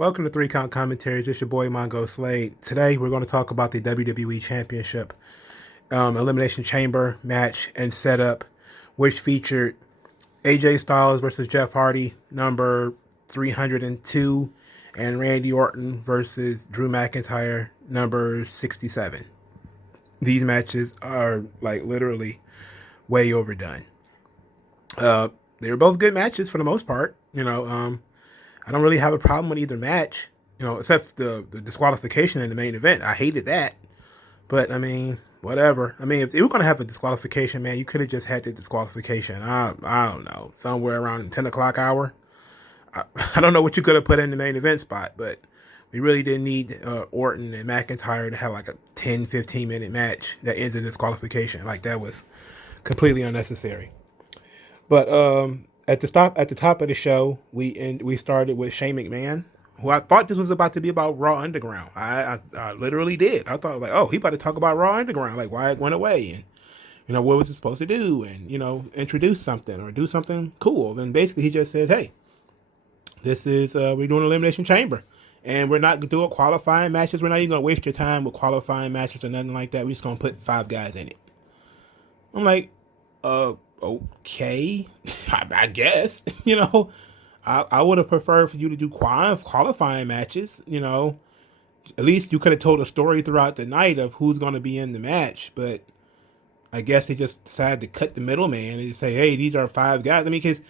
Welcome to Three Count Commentaries. It's your boy Mongo Slade. Today we're going to talk about the WWE Championship Elimination Chamber match and setup, which featured AJ Styles versus Jeff Hardy, number 302, and Randy Orton versus Drew McIntyre, number 67. These matches are like literally way overdone. They were both good matches for the most part. I don't really have a problem with either match, except the disqualification in the main event. I hated that. But, I mean, whatever. I mean, if you were going to have a disqualification, man, you could have just had the disqualification. I don't know, somewhere around 10 o'clock hour. I don't know what you could have put in the main event spot, but we really didn't need Orton and McIntyre to have like a 10, 15-minute match that ends in disqualification. Like, that was completely unnecessary. But at the top of the show, we started with Shane McMahon, who I thought this was about to be about Raw Underground. I literally did. I thought like, oh, he about to talk about Raw Underground, like why it went away, and what was it supposed to do, and introduce something or do something cool. Then basically he just says, hey, this is we're doing Elimination Chamber, and we're not doing qualifying matches. We're not even gonna waste your time with qualifying matches or nothing like that. We're just gonna put 5 guys in it. I'm like, okay, I guess, I would have preferred for you to do qualifying matches, at least you could have told a story throughout the night of who's going to be in the match, but I guess they just decided to cut the middleman and say, hey, these are 5 guys. I mean, because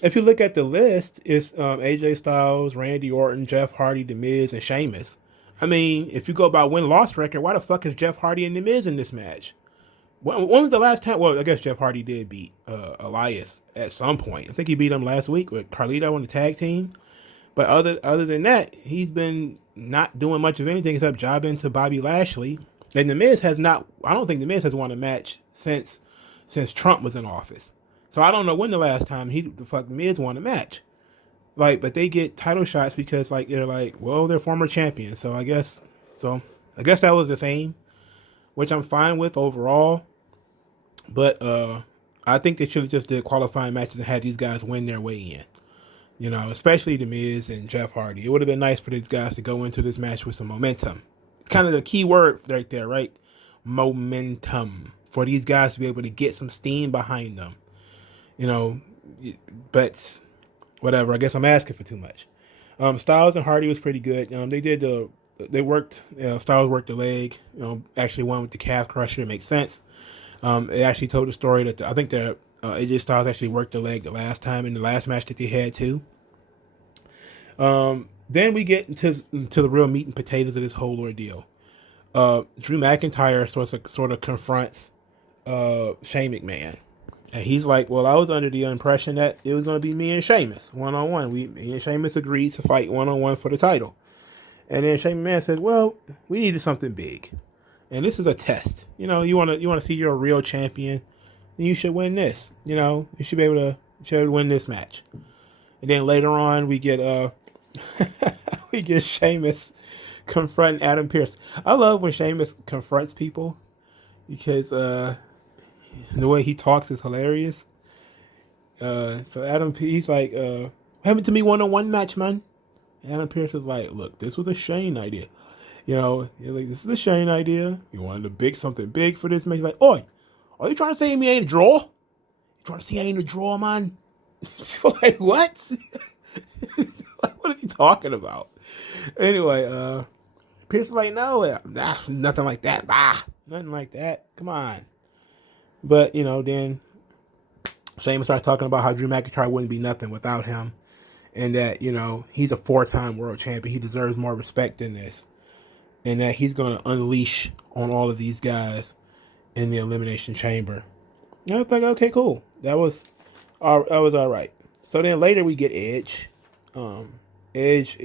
if you look at the list, it's AJ Styles, Randy Orton, Jeff Hardy, The Miz, and Sheamus. I mean, if you go by win-loss record, why the fuck is Jeff Hardy and The Miz in this match? When was the last time? Well, I guess Jeff Hardy did beat Elias at some point. I think he beat him last week with Carlito on the tag team. But other than that, he's been not doing much of anything except jobbing to Bobby Lashley. And The Miz has not. I don't think The Miz has won a match since Trump was in office. So I don't know when the last time The Miz won a match. Like, but they get title shots because they're former champions. So I guess that was the theme, which I'm fine with overall. But I think they should have just did qualifying matches and had these guys win their way in. Especially The Miz and Jeff Hardy. It would have been nice for these guys to go into this match with some momentum. It's kind of the key word right there, right? Momentum. For these guys to be able to get some steam behind them. But whatever. I guess I'm asking for too much. Styles and Hardy was pretty good. Styles worked the leg, actually won with the calf crusher. It makes sense. It actually told the story that I think that AJ Styles actually worked the leg the last time in the last match that they had too. Then we get into the real meat and potatoes of this whole ordeal. Drew McIntyre sort of confronts Shane McMahon. And he's like, well, I was under the impression that it was going to be me and Sheamus one-on-one. Me and Sheamus agreed to fight one-on-one for the title. And then Shane McMahon said, well, we needed something big. And this is a test. You want to see you're a real champion, then you should win this. You should be able to win this match. And then later on we get we get Sheamus confronting Adam Pearce. I love when Sheamus confronts people because the way he talks is hilarious. So Adam, he's like, happened to me one-on-one match, man. Adam Pearce is like, look, this was a Shane idea. You're like, this is a Shane idea. You wanted something big for this match. Like, oi, are you trying to say me ain't a draw? You trying to say I ain't a draw, man? Like, what? What is he talking about? Anyway, Pearce is like, no, nothing like that. Nothing like that. Come on. But, then Sheamus starts talking about how Drew McIntyre wouldn't be nothing without him. And that, he's a 4-time world champion. He deserves more respect than this. And that he's going to unleash on all of these guys in the Elimination Chamber. And I was like, okay, cool. That was all right. So then later we get Edge. Edge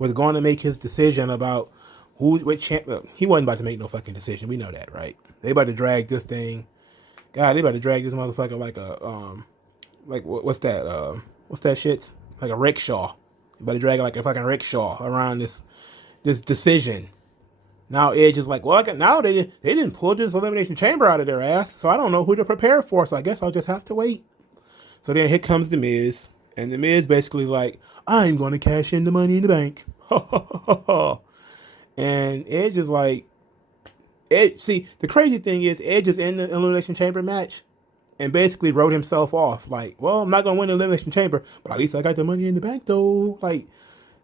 was going to make his decision about which champ. He wasn't about to make no fucking decision. We know that, right? They about to drag this thing. God, they about to drag this motherfucker like what's that? What's that shit? Like a rickshaw. They about to drag it like a fucking rickshaw around this decision. Now Edge is like, well, now they didn't pull this Elimination Chamber out of their ass, so I don't know who to prepare for, so I guess I'll just have to wait. So then here comes The Miz, and The Miz basically like, I'm going to cash in the Money in the Bank. And Edge is like, Edge. See, the crazy thing is, Edge is in the Elimination Chamber match and basically wrote himself off. Like, well, I'm not gonna win the Elimination Chamber, but at least I got the Money in the Bank though. Like,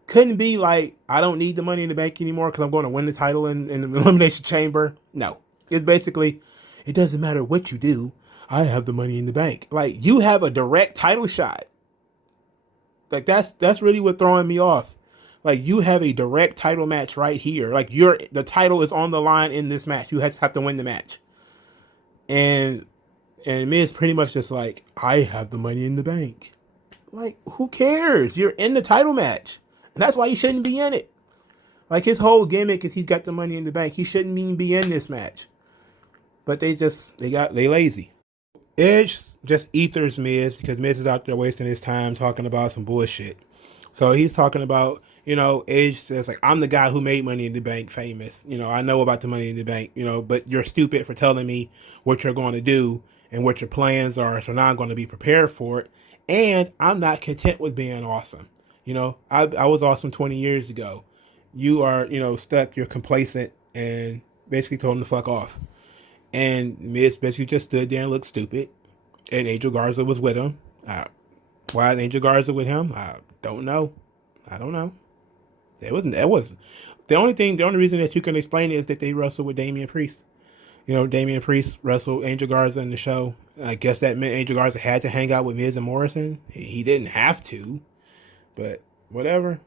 couldn't be like, I don't need the Money in the Bank anymore because I'm going to win the title in the Elimination Chamber. No, it's basically, it doesn't matter what you do. I have the Money in the Bank. Like, you have a direct title shot. Like, that's really what throwing me off. Like, you have a direct title match right here. Like, the title is on the line in this match. You have to win the match. And Miz pretty much just like, I have the Money in the Bank. Like, who cares? You're in the title match. And that's why you shouldn't be in it. Like, his whole gimmick is he's got the Money in the Bank. He shouldn't even be in this match. But they lazy. Edge just ethers Miz because Miz is out there wasting his time talking about some bullshit. So he's talking about, Edge says, like, I'm the guy who made Money in the Bank famous. I know about the Money in the Bank, but you're stupid for telling me what you're going to do and what your plans are. So now I'm going to be prepared for it. And I'm not content with being awesome. I was awesome 20 years ago. You are, stuck, you're complacent, and basically told him to fuck off. And Miz basically just stood there and looked stupid. And Angel Garza was with him. Why is Angel Garza with him? I don't know. That was the only reason that you can explain it is that they wrestled with Damian Priest. Damian Priest wrestled Angel Garza in the show. I guess that meant Angel Garza had to hang out with Miz and Morrison. He didn't have to, but whatever.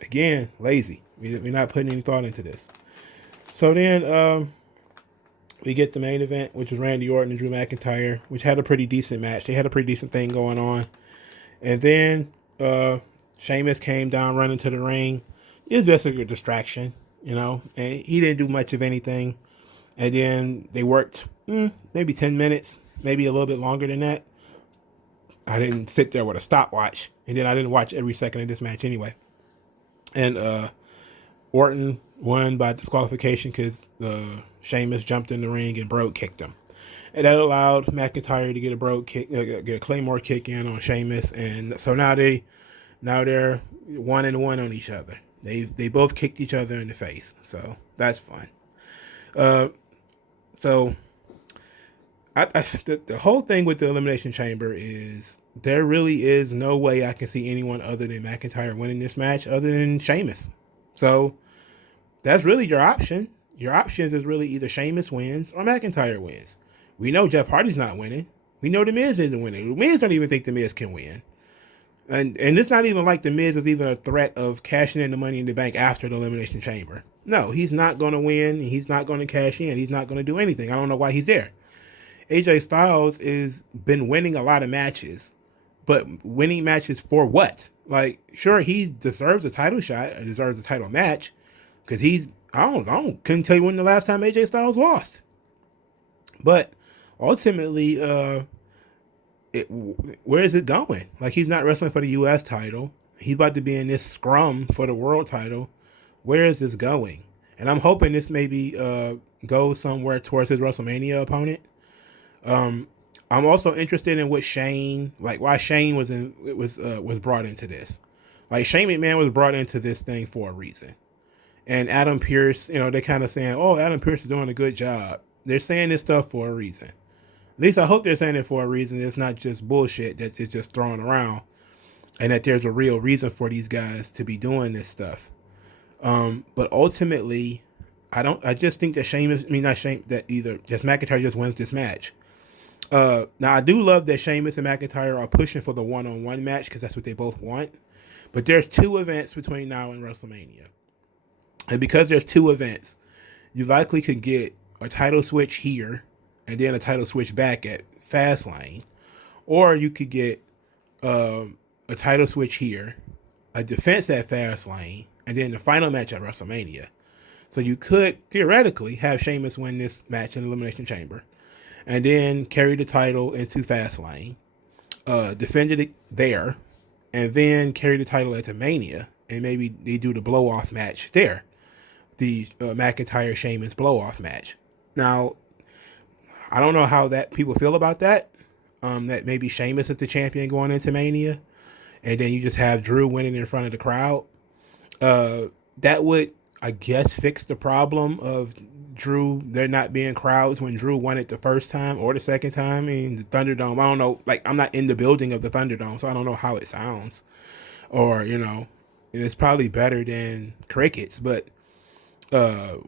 Again, lazy. We're not putting any thought into this. So then we get the main event, which was Randy Orton and Drew McIntyre, which had a pretty decent match. They had a pretty decent thing going on. And then Sheamus came down running to the ring. It was just a distraction, and he didn't do much of anything. And then they worked maybe 10 minutes, maybe a little bit longer than that. I didn't sit there with a stopwatch, and then I didn't watch every second of this match anyway. And Orton won by disqualification because Sheamus jumped in the ring and Brogue kicked him. And that allowed McIntyre to get a Brogue kick, get a Claymore kick in on Sheamus. And so now they're 1-1 on each other. They both kicked each other in the face. So that's fun. So the whole thing with the Elimination Chamber is there really is no way I can see anyone other than McIntyre winning this match other than Sheamus. So that's really your option. Your options is really either Sheamus wins or McIntyre wins. We know Jeff Hardy's not winning. We know The Miz isn't winning. The Miz don't even think The Miz can win. And it's not even like The Miz is even a threat of cashing in the Money in the Bank after the Elimination Chamber. No, he's not going to win. He's not going to cash in. He's not going to do anything. I don't know why he's there. AJ Styles is been winning a lot of matches, but winning matches for what? Like, sure, he deserves a title shot or deserves a title match because couldn't tell you when the last time AJ Styles lost. But ultimately, where is it going? Like, he's not wrestling for the U.S. title. He's about to be in this scrum for the world title. Where is this going? And I'm hoping this maybe goes somewhere towards his WrestleMania opponent. I'm also interested in what Shane, like why Shane was brought into this. Like, Shane McMahon was brought into this thing for a reason. And Adam Pearce, they're kind of saying, oh, Adam Pearce is doing a good job. They're saying this stuff for a reason. At least I hope they're saying it for a reason. It's not just bullshit that's just thrown around, and that there's a real reason for these guys to be doing this stuff. But ultimately, I just think that McIntyre just wins this match. Now, I do love that Sheamus and McIntyre are pushing for the one-on-one match because that's what they both want. But there's 2 events between now and WrestleMania. And because there's 2 events, you likely could get a title switch here and then a title switch back at Fastlane. Or you could get a title switch here, a defense at Fastlane, and then the final match at WrestleMania. So you could theoretically have Sheamus win this match in the Elimination Chamber and then carry the title into Fastlane, defend it there, and then carry the title into Mania, and maybe they do the blow-off match there, the McIntyre-Sheamus blow-off match. Now, I don't know how that people feel about that, that maybe Sheamus is the champion going into Mania, and then you just have Drew winning in front of the crowd. that would, I guess, fix the problem of Drew there not being crowds when Drew won it the first time or the second time. I mean, the Thunderdome, I don't know. Like, I'm not in the building of the Thunderdome, so I don't know how it sounds. Or, it's probably better than crickets, but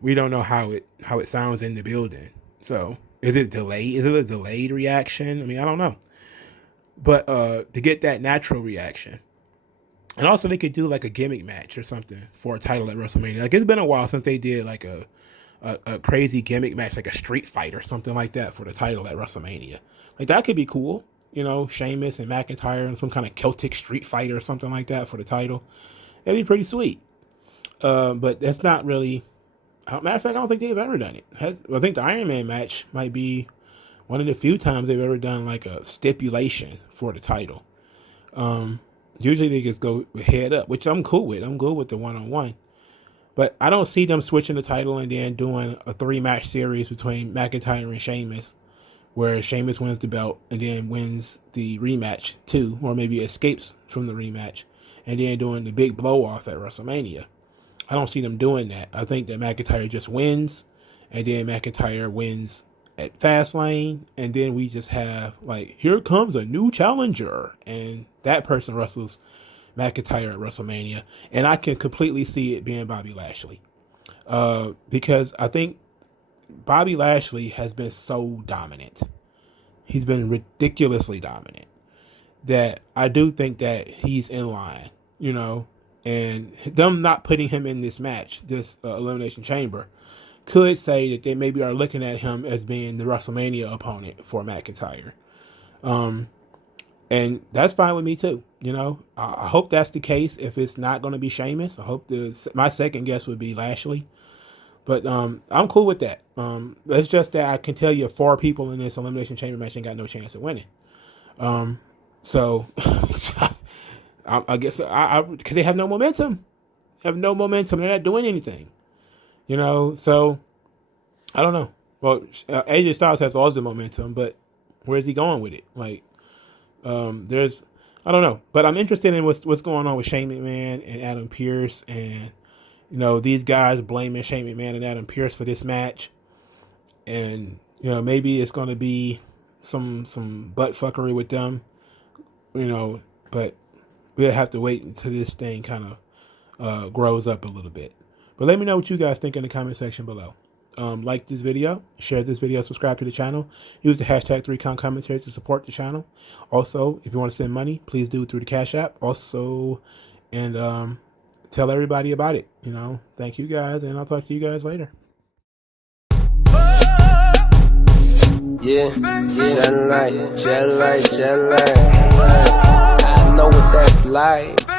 we don't know how it sounds in the building. So is it delayed? Is it a delayed reaction? I mean, I don't know. But to get that natural reaction. And also they could do like a gimmick match or something for a title at WrestleMania. Like, it's been a while since they did like a crazy gimmick match, like a street fight or something like that for the title at WrestleMania. Like, that could be cool. Sheamus and McIntyre and some kind of Celtic street fight or something like that for the title. That'd be pretty sweet. But that's not really. Matter of fact, I don't think they've ever done it. I think the Iron Man match might be one of the few times they've ever done like a stipulation for the title. Usually they just go head up, which I'm cool with. I'm good with the one-on-one. But I don't see them switching the title and then doing a 3-match series between McIntyre and Sheamus, where Sheamus wins the belt and then wins the rematch too, or maybe escapes from the rematch, and then doing the big blow-off at WrestleMania. I don't see them doing that. I think that McIntyre just wins, and then McIntyre wins at Fastlane, and then we just have, like, here comes a new challenger, and that person wrestles McIntyre at WrestleMania, and I can completely see it being Bobby Lashley, because I think Bobby Lashley has been so dominant. He's been ridiculously dominant that I do think that he's in line, and them not putting him in this match, this Elimination Chamber, could say that they maybe are looking at him as being the WrestleMania opponent for McIntyre. And that's fine with me too. I hope that's the case. If it's not going to be Sheamus, I hope my second guess would be Lashley. But I'm cool with that. It's just that I can tell you 4 people in this Elimination Chamber match ain't got no chance of winning. So I guess because they have no momentum. They're not doing anything. So I don't know. Well, AJ Styles has all the momentum, but where's he going with it? Like, I don't know. But I'm interested in what's going on with Shane McMahon and Adam Pearce, and these guys blaming Shane McMahon and Adam Pearce for this match, and maybe it's going to be some butt fuckery with them, but we'll have to wait until this thing kind of grows up a little bit. But let me know what you guys think in the comment section below. Like this video, share this video, subscribe to the channel, use the hashtag 3ConCommentary to support the channel. Also, if you want to send money, please do it through the Cash App. Also, and tell everybody about it. Thank you guys, and I'll talk to you guys later. Yeah, shed light. I know what that's like.